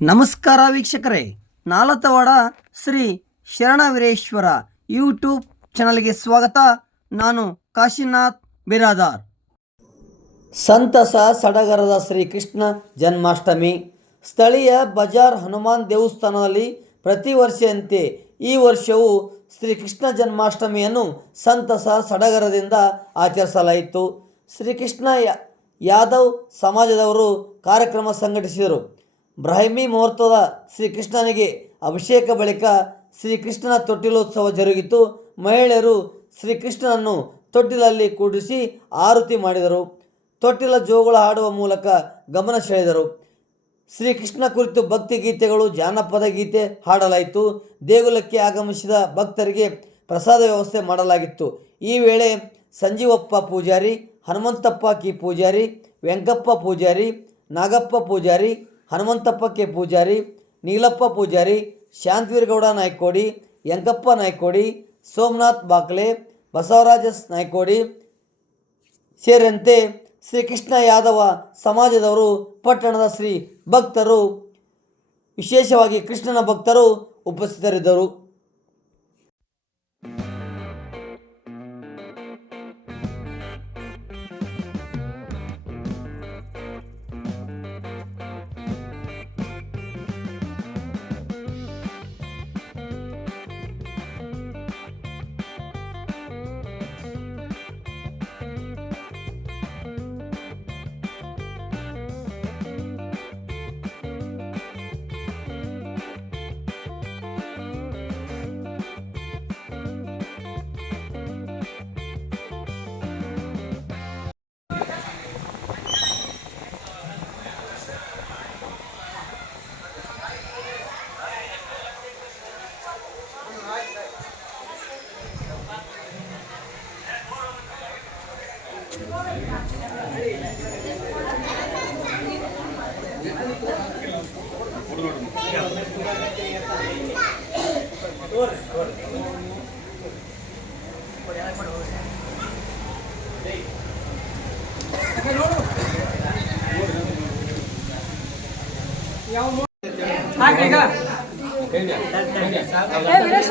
ನಮಸ್ಕಾರ ವೀಕ್ಷಕರೇ. ನಾಲತವಾಡ ಶ್ರೀ ಶರಣವೀರೇಶ್ವರ ಯೂಟ್ಯೂಬ್ ಚಾನಲ್ಗೆ ಸ್ವಾಗತ. ನಾನು ಕಾಶಿನಾಥ್ ಬಿರಾದಾರ್. ಸಂತಸ ಸಡಗರದ ಶ್ರೀ ಕೃಷ್ಣ ಜನ್ಮಾಷ್ಟಮಿ. ಸ್ಥಳೀಯ ಬಜಾರ್ ಹನುಮಾನ್ ದೇವಸ್ಥಾನದಲ್ಲಿ ಪ್ರತಿ ವರ್ಷದಂತೆ ಈ ವರ್ಷವೂ ಶ್ರೀಕೃಷ್ಣ ಜನ್ಮಾಷ್ಟಮಿಯನ್ನು ಸಂತಸ ಸಡಗರದಿಂದ ಆಚರಿಸಲಾಯಿತು. ಶ್ರೀಕೃಷ್ಣ ಯಾದವ್ ಸಮಾಜದವರು ಕಾರ್ಯಕ್ರಮ ಸಂಘಟಿಸಿದರು. ಬ್ರಾಹ್ಮಿ ಮುಹೂರ್ತದ ಶ್ರೀಕೃಷ್ಣನಿಗೆ ಅಭಿಷೇಕ ಬಳಿಕ ಶ್ರೀಕೃಷ್ಣನ ತೊಟ್ಟಿಲೋತ್ಸವ ಜರುಗಿತು. ಮಹಿಳೆಯರು ಶ್ರೀಕೃಷ್ಣನನ್ನು ತೊಟ್ಟಿಲಲ್ಲಿ ಕೂಡಿಸಿ ಆರತಿ ಮಾಡಿದರು. ತೊಟ್ಟಿಲ ಜೋಗುಳ ಹಾಡುವ ಮೂಲಕ ಗಮನ ಸೆಳೆದರು. ಶ್ರೀಕೃಷ್ಣ ಕುರಿತು ಭಕ್ತಿ ಗೀತೆಗಳು, ಜಾನಪದ ಗೀತೆ ಹಾಡಲಾಯಿತು. ದೇಗುಲಕ್ಕೆ ಆಗಮಿಸಿದ ಭಕ್ತರಿಗೆ ಪ್ರಸಾದ ವ್ಯವಸ್ಥೆ ಮಾಡಲಾಗಿತ್ತು. ಈ ವೇಳೆ ಸಂಜೀವಪ್ಪ ಪೂಜಾರಿ, ಹನುಮಂತಪ್ಪ ಕಿ ಪೂಜಾರಿ, ವೆಂಕಪ್ಪ ಪೂಜಾರಿ, ನಾಗಪ್ಪ ಪೂಜಾರಿ ಹನುಮಂತಪ್ಪ ಕೆ ಪೂಜಾರಿ, ನೀಲಪ್ಪ ಪೂಜಾರಿ, ಶಾಂತವೀರಗೌಡ ನಾಯ್ಕೋಡಿ ಯಂಕಪ್ಪ ನಾಯ್ಕೋಡಿ, ಸೋಮನಾಥ್ ಬಾಕ್ಲೆ ಬಸವರಾಜ ನಾಯ್ಕೋಡಿ ಸೇರಿದಂತೆ ಶ್ರೀಕೃಷ್ಣ ಯಾದವ ಸಮಾಜದವರು, ಪಟ್ಟಣದ ಶ್ರೀ ಭಕ್ತರು, ವಿಶೇಷವಾಗಿ ಕೃಷ್ಣನ ಭಕ್ತರು ಉಪಸ್ಥಿತರಿದ್ದರು. ಹಾಕೀಗ ಏ ವೀರೇಶ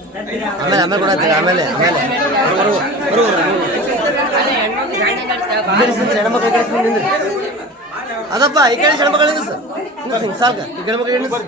ಆಮೇಲೆ ಆಮೇಲೆ ಕೂಡ ಆಮೇಲೆ ಆಮೇಲೆ ಬರು ಬರು ಹೆಣ್ಮಕ್ಳು ಈ ಕಡೆ ಸುಮ್ನೆ ನಿಂದ್ರಿ. ಅದಪ್ಪ ಈ ಕಡೆ ಹೆಣ್ಮಕ್ಳು. ನಿಂದ್ರಿಸು, ಸಾಲ್ಕ ಈ ಕಡೆ ಮಕ್ಕಳು ನಿಂದ್ರಿಸು.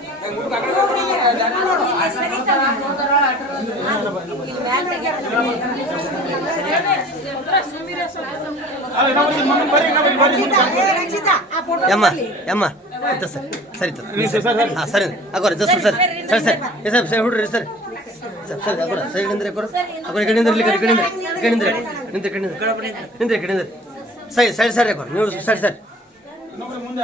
ಯಮ್ಮ ಯಮ್ಮ. ಆಯ್ತು ಸರ್, ಸರಿ ಹಾಂ, ಸರಿ. ಹಾಕೋರಿ ಜಸ್ಟ್ ಸರ್. ಸರಿ ಸರಿ. ಏ, ಸರ್, ಸರಿ ಹುಡ್ರಿ ಸರ್. ಸರ್, ಸರಿ, ಹಾಕೋರ. ಸರಿ ನಿಂದ್ರಿ ಹಾಕೋರ. ಹಾಕೋರಿ ಕಡೆ ನಿಂದ್ರಿ ಕಡೆ ಕಡೆ ಕಡೆ ಕಡೆ ಸರಿ ಸರಿ ಸರಿ, ಹಾಕೋರಿ. ನೀವು ಸರಿ ಸರಿ. ಮುಂದೆ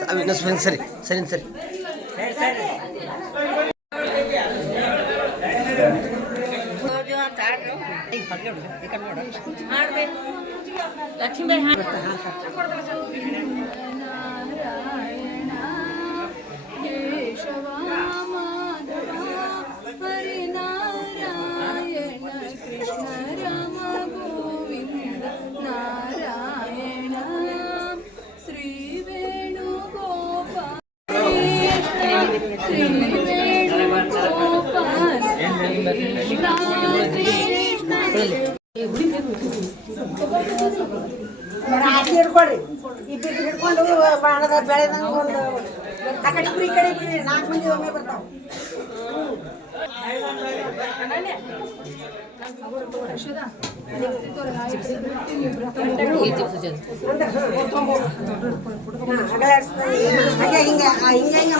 ಸರಿ ಸರಿ ಸರಿ ಸರಿ ಸರಿ ಲಕ್ಷ್ಮೀಬಾಯಿ ಕೇಶವ ಮಾಧವ ಹರಿನಾರಾಯಣ ಕೃಷ್ಣ ರಾಮ ಗೋವಿಂದ ನಾರಾಯಣ ಆಚೆ ಹಿಡ್ಕೊಳ್ರಿ. ಇಬ್ಬಿಟ್ಟು ಹಿಡ್ಕೊಂಡು ಆ ಕಡೆ ಈ ಕಡೆ ನಾಲ್ಕು ಮಂದಿ ಬರ್ತಾವ. ಹಿಂಗೆ ಹಿಂಗ ಹಿಂಗ.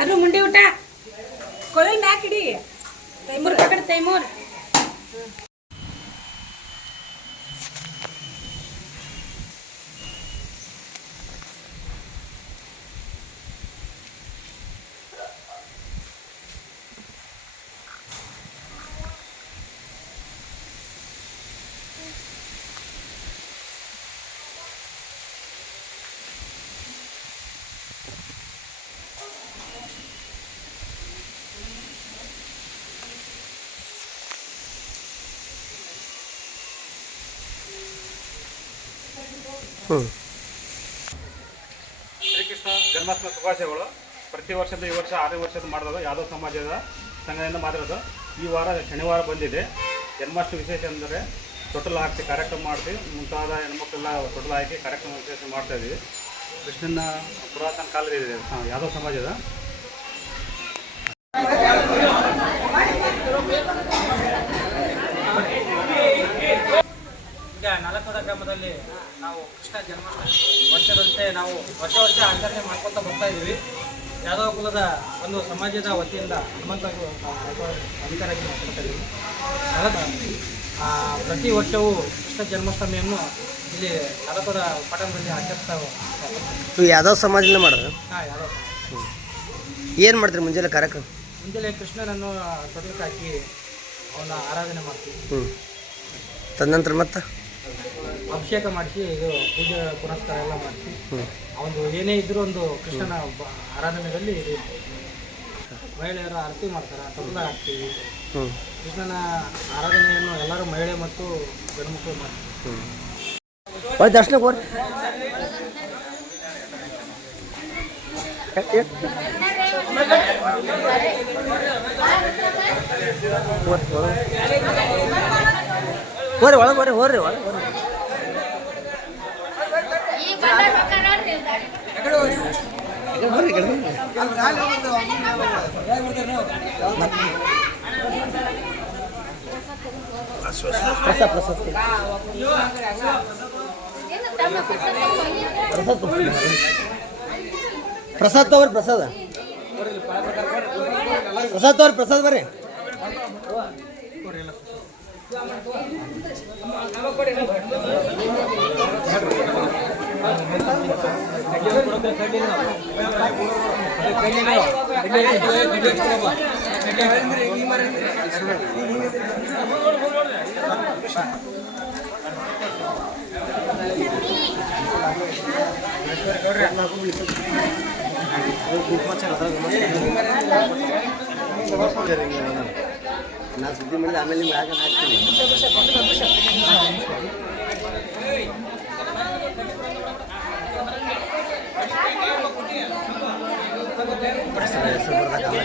ಅದು ಮುಂಡಿ ಊಟ. ಕೊಳಲ್ ಮ್ಯಾಕ್ ಇಡಿ ತೈಮೂರ್ ಕಡೆ ತೈಮೂರ್. ಶ್ರೀಕೃಷ್ಣ ಜನ್ಮಾಷ್ಟಮಿ ಶುಭಾಶಯಗಳು. ಪ್ರತಿ ವರ್ಷದ ಈ ವರ್ಷ ಆರನೇ ವರ್ಷದ ಮಾಡಿದ್ರು ಯಾದವ ಸಮಾಜದ ಸಂಘದಿಂದ ಮಾತಾಡೋದು ಈ ವಾರ ಶನಿವಾರ ಬಂದಿದೆ. ಜನ್ಮಾಷ್ಟಮಿ ವಿಶೇಷ ಅಂದರೆ ತೊಟ್ಟಲು ಹಾಕಿ ಕಾರ್ಯಕ್ರಮ ಮಾಡ್ತೀವಿ. ಮುಂತಾದ ಹೆಣ್ಮಕ್ಳೆಲ್ಲ ತೊಟ್ಟಲು ಹಾಕಿ ಕಾರ್ಯಕ್ರಮ ವಿಶೇಷ ಮಾಡ್ತಾ ಇದ್ದೀವಿ ಕೃಷ್ಣನ ಪುರಾತನ ಕಾಲದ ಇದೆ. ಸ- ಯಾದವ ಸಮಾಜದ. ನಾಲ್ಕೋದ ಗ್ರಾಮದಲ್ಲಿ ನಾವು ಕೃಷ್ಣ ಜನ್ಮಾಷ್ಟಮಿ ವರ್ಷದಂತೆ ನಾವು ವರ್ಷ ವರ್ಷ ಆಚರಣೆ ಮಾಡ್ಕೊತಾ ಬರ್ತಾ ಇದ್ದೀವಿ. ಯಾದವ ಕುಲದ ಒಂದು ಸಮಾಜದ ವತಿಯಿಂದ ಹನುಮಂತ ಅಧಿಕಾರಿಯಾಗಿ ಮಾತಾಡ್ತಾ ಮಾಡ್ಕೊತಾ ಇದ್ದೀವಿ ಆ, ಪ್ರತಿ ವರ್ಷವೂ ಕೃಷ್ಣ ಜನ್ಮಾಷ್ಟಮಿಯನ್ನು ಇಲ್ಲಿ ನಾಲ್ಕರ ಪಟ್ಟಣದಲ್ಲಿ ಆಚರಿಸ್ತಾ ನೀವು ಯಾದವ್ ಸಮಾಜದಿಂದ ಮಾಡೋದು ಹಾಂ ಯಾದವ ಏನು ಮಾಡ್ತೀರಿ ಮುಂಜಾನೆ ಕಾರ್ಯಕ್ರಮ ಮುಂಜಾನೆ ಕೃಷ್ಣನನ್ನು ತೊಡಲಕ್ಕೆ ಹಾಕಿ ಅವನ ಆರಾಧನೆ ಮಾಡ್ತೀವಿ. ಹ್ಞೂ ತದನಂತರ ಮತ್ತೆ? ಅಭಿಷೇಕ ಮಾಡಿಸಿ ಇದು ಪೂಜೆ ಪುನಸ್ಕಾರ ಎಲ್ಲ ಮಾಡಿಸಿ. ಒಂದು ಏನೇ ಇದ್ರೂ ಒಂದು ಕೃಷ್ಣನ ಆರಾಧನೆಯಲ್ಲಿ ಇದು ಮಹಿಳೆಯರು ಆರತಿ ಮಾಡ್ತಾರೆ ತೊಂದರೆ ಹಾಕ್ತೀವಿ. ಕೃಷ್ಣನ ಆರಾಧನೆಯನ್ನು ಎಲ್ಲರೂ ಮಹಿಳೆ ಮತ್ತು ಗಂಡು ಮಾಡ್ತಾರೆ. ದರ್ಶನ ಹೋರಿ ಒಳಗೆ ಹೋರಿ ಹೋರಿ ಒಳಗೆ ಹೋರಿ ಈ ಕಡೆ ಹೋರಿ, ಈ ಕಡೆ ಹೋರಿ. ಪ್ರಸಾದ್ ಪ್ರಸಾದ್ ಪ್ರಸಾದ್? ಪ್ರಸಾದ್ ಪ್ರಸಾದ ಪ್ರಸಾದ್ ಪ್ರಸಾದ್ ಬರ್ರಿ. ನಾ ಸುದ್ದಿ ಮಾಡಿ ಆಮೇಲೆ ನಿಮ್ಗೆ ಹಾಕಿ ಹಾಕ್ತೀನಿ. ಪರಿಸರ ಹೆಸರು ಯಾರು